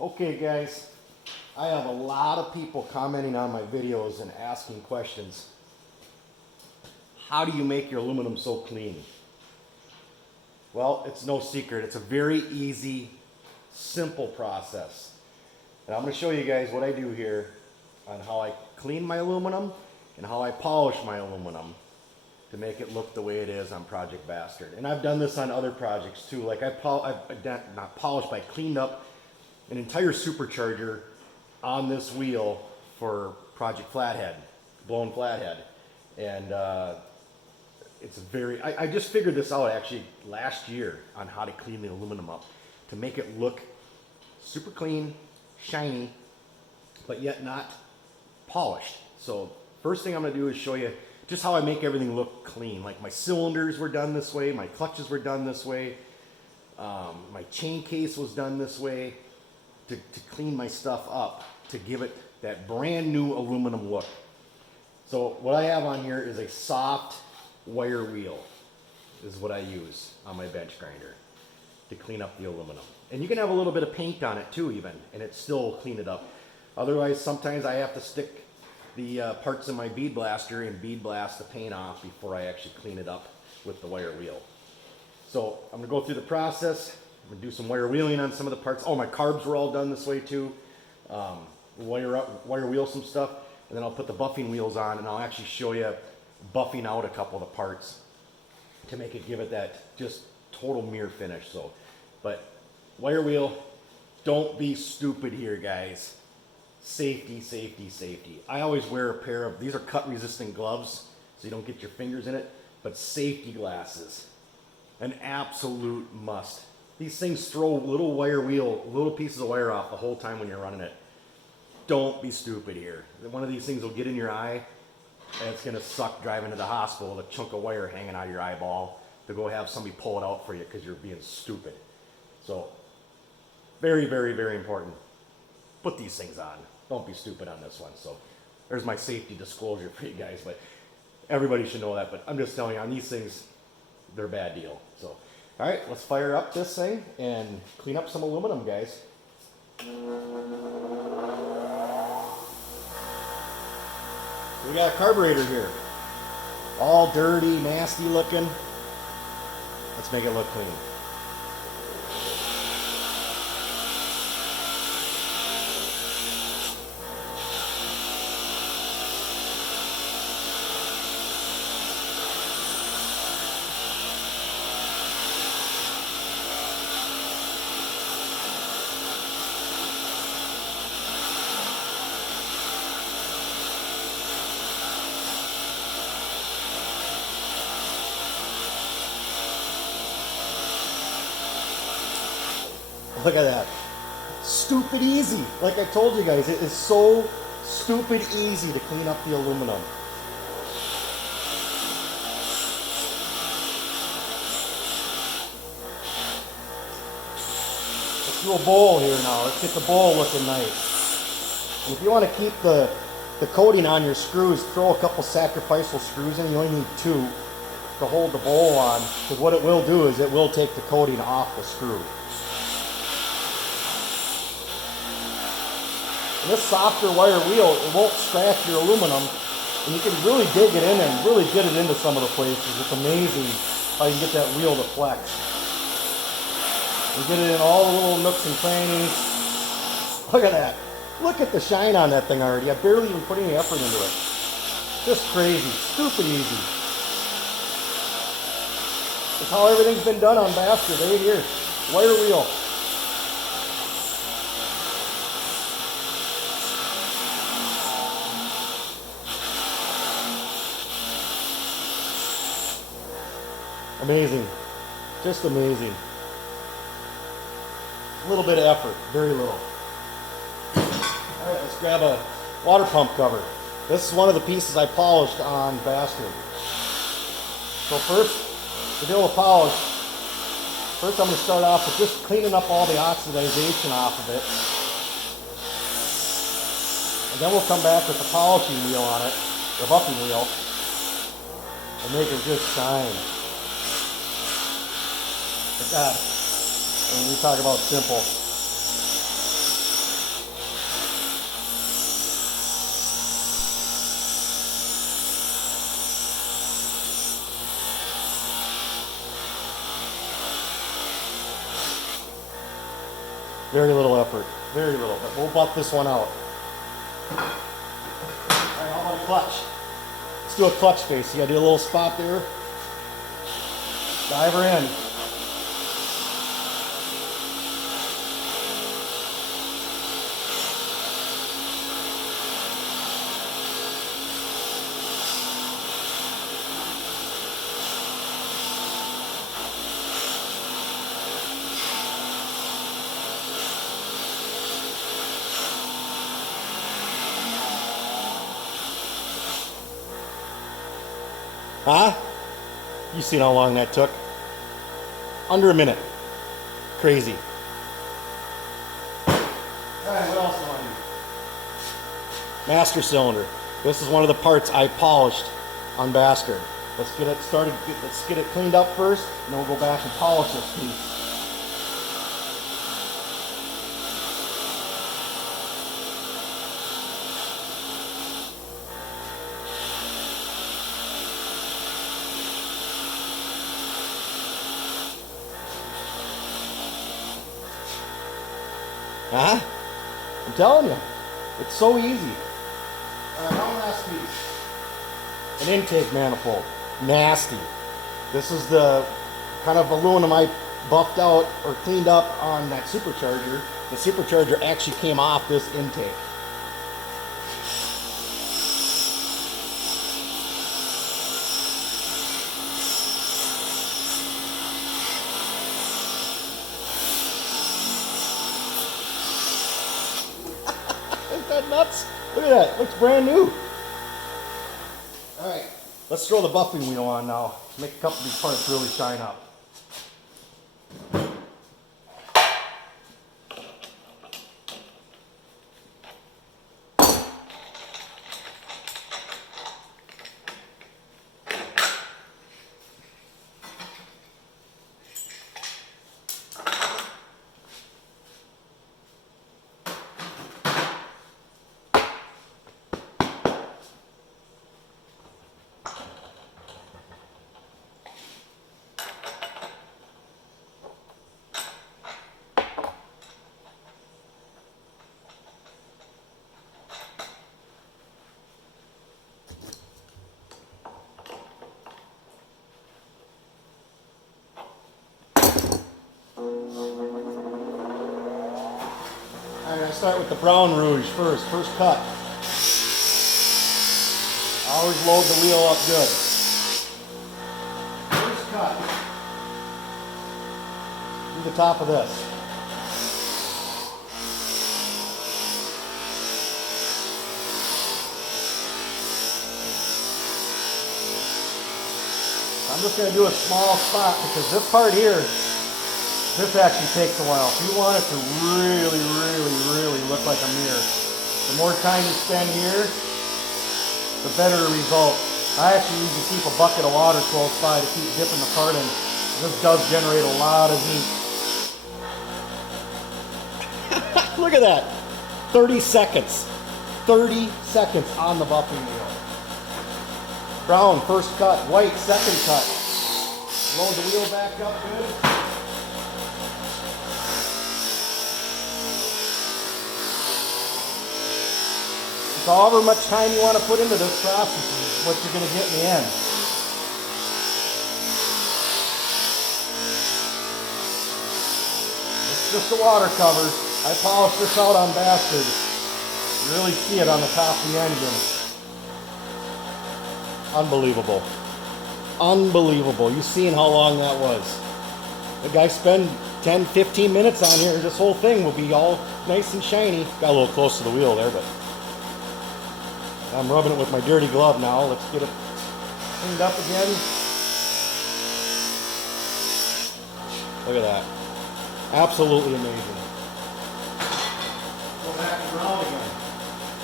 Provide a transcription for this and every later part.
Okay guys, I have a lot of people commenting on my videos and asking questions. How do you make your aluminum so clean? Well, it's no secret. It's a very easy, simple process. And I'm going to show you guys what I do here on how I clean my aluminum and how I polish my aluminum to make it look the way it is on Project Bastard. And I've done this on other projects too. Like I've not polished, but I cleaned up an entire supercharger on this wheel for Project Flathead, blown flathead. And it's very, I just figured this out actually last year on how to clean the aluminum up to make it look super clean, shiny, but yet not polished. So first thing I'm gonna do is show you just how I make everything look clean. Like my cylinders were done this way, my clutches were done this way, my chain case was done this way to clean my stuff up, to give it that brand new aluminum look. So what I have on here is a soft wire wheel, is what I use on my bench grinder to clean up the aluminum. And you can have a little bit of paint on it too even, and it still clean it up. Otherwise, sometimes I have to stick the parts in my bead blaster and bead blast the paint off before I actually clean it up with the wire wheel. So I'm gonna go through the process. I'm gonna do some wire wheeling on some of the parts. Oh, my carbs were all done this way too. Wire wheel some stuff, and then I'll put the buffing wheels on, and I'll actually show you buffing out a couple of the parts to make it, give it that just total mirror finish. So, but wire wheel, don't be stupid here, guys. Safety, safety, safety. I always wear a pair of, these are cut resistant gloves, so you don't get your fingers in it, but safety glasses, an absolute must. These things throw little little pieces of wire off the whole time when you're running it. Don't be stupid here. One of these things will get in your eye, and it's gonna suck driving to the hospital with a chunk of wire hanging out of your eyeball to go have somebody pull it out for you because you're being stupid. So, very, very, very important. Put these things on. Don't be stupid on this one. So, there's my safety disclosure for you guys, but everybody should know that. But I'm just telling you, on these things, they're a bad deal. So, all right, let's fire up this thing and clean up some aluminum, guys. We got a carburetor here. All dirty, nasty looking. Let's make it look clean. Look at that. Stupid easy. Like I told you guys, it is so stupid easy to clean up the aluminum. Let's do a bowl here now. Let's get the bowl looking nice. And if you want to keep the coating on your screws, throw a couple sacrificial screws in. You only need 2 to hold the bowl on, because what it will do is it will take the coating off the screw. And this softer wire wheel, it won't scratch your aluminum, and you can really dig it in and really get it into some of the places. It's amazing how you get that wheel to flex. You get it in all the little nooks and crannies. Look at that. Look at the shine on that thing already. I barely even put any effort into it. Just crazy. Stupid easy. That's how everything's been done on Bastard right here. Wire wheel. Amazing. Just amazing. A little bit of effort. Very little. Alright, let's grab a water pump cover. This is one of the pieces I polished on Bastard. So first, to do a polish, first I'm going to start off with just cleaning up all the oxidization off of it. And then we'll come back with the polishing wheel on it, the buffing wheel, and make it just shine. Like that. And we talk about simple. Very little effort. Very little. But we'll buff this one out. Alright, how about a clutch? Let's do a clutch face. You gotta do a little spot there. Dive her in. Huh? You seen how long that took? Under a minute. Crazy. Alright, what else do I need? Master cylinder. This is one of the parts I polished on Bastard. Let's get it started, let's get it cleaned up first, and then we'll go back and polish this piece. Huh? I'm telling you, it's so easy. One last piece. An intake manifold. Nasty. This is the kind of aluminum I buffed out or cleaned up on that supercharger. The supercharger actually came off this intake. Isn't that nuts? Look at that, it looks brand new. Alright, let's throw the buffing wheel on now. Make a couple of these parts really shine up. Alright, I start with the brown rouge first cut. Always load the wheel up good. First cut. Do the top of this. I'm just going to do a small spot because this part here, this actually takes a while. If you want it to really, really, really look like a mirror, the more time you spend here, the better the result. I actually usually keep a bucket of water close by to keep dipping the part in. This does generate a lot of heat. Look at that. 30 seconds. 30 seconds on the buffing wheel. Brown, first cut. White, second cut. Load the wheel back up good. So however much time you want to put into this process is what you're going to get in the end. It's just a water cover. I polished this out on Bastard. You really see it on the top of the engine. Unbelievable. Unbelievable. You seen how long that was. The guy spent 10, 15 minutes on here and this whole thing will be all nice and shiny. Got a little close to the wheel there, but I'm rubbing it with my dirty glove now. Let's get it cleaned up again. Look at that. Absolutely amazing. Go back and around again.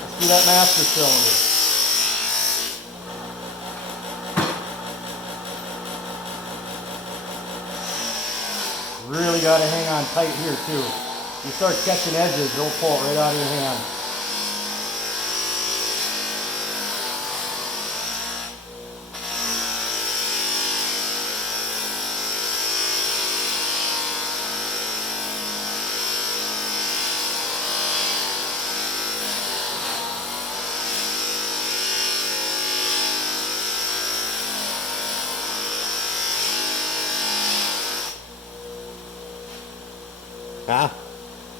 Let's do that master cylinder. Really got to hang on tight here too. You start catching edges, it'll pull it right out of your hand. Huh?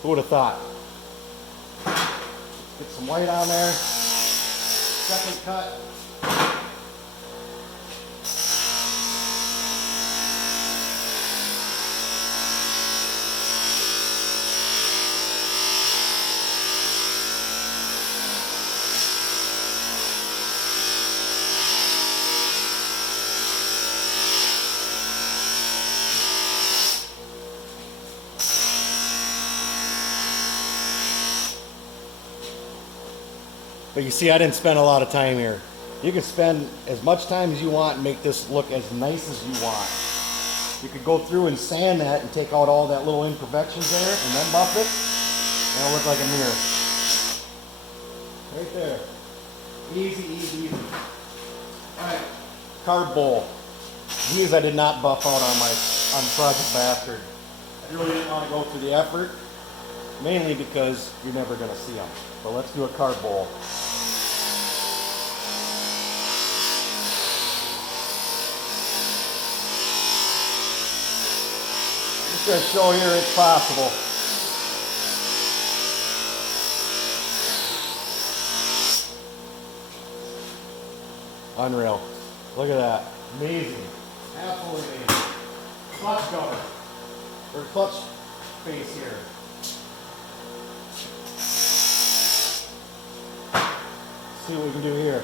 Who would have thought? Get some white on there. Second cut. But you see, I didn't spend a lot of time here. You can spend as much time as you want and make this look as nice as you want. You could go through and sand that and take out all that little imperfections there and then buff it, and it'll look like a mirror. Right there. Easy, easy, easy. Alright, carb bowl. These I did not buff out on Project Bastard. I really didn't want to go through the effort, mainly because you're never going to see them. But let's do a carb bowl. Just going to show here it's possible. Unreal. Look at that. Amazing. Absolutely amazing. Clutch cover. Or clutch face here. Let's see what we can do here.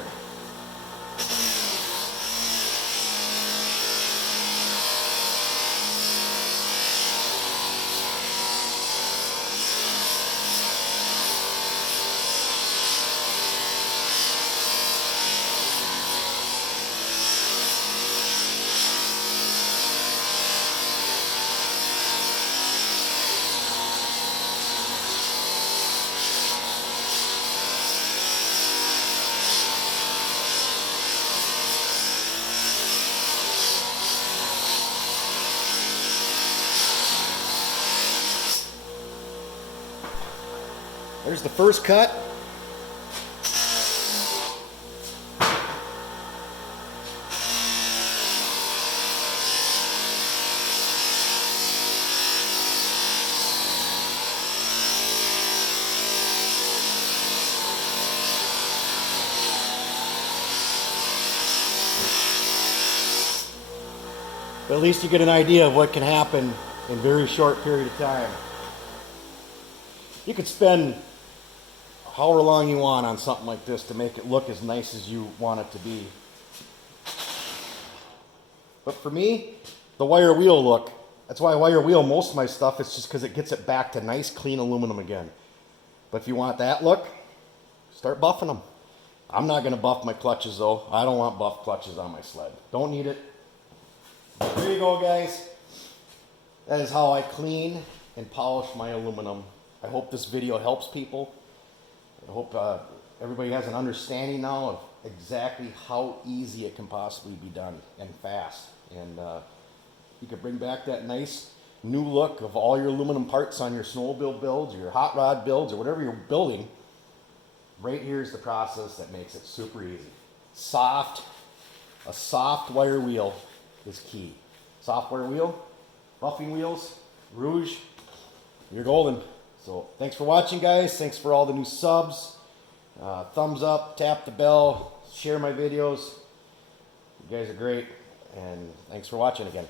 There's the first cut. But at least you get an idea of what can happen in a very short period of time. You could spend however long you want on something like this to make it look as nice as you want it to be. But for me, the wire wheel look, that's why I wire wheel most of my stuff. It's just because it gets it back to nice clean aluminum again. But if you want that look, start buffing them. I'm not going to buff my clutches though. I don't want buff clutches on my sled. Don't need it. But there you go, guys. That is how I clean and polish my aluminum. I hope this video helps people. I hope everybody has an understanding now of exactly how easy it can possibly be done and fast. And you can bring back that nice new look of all your aluminum parts on your snowmobile builds, or your hot rod builds, or whatever you're building. Right here is the process that makes it super easy. A soft wire wheel is key. Soft wire wheel, buffing wheels, rouge, you're golden. So thanks for watching, guys. Thanks for all the new subs. Thumbs up, tap the bell, share my videos. You guys are great, and thanks for watching again.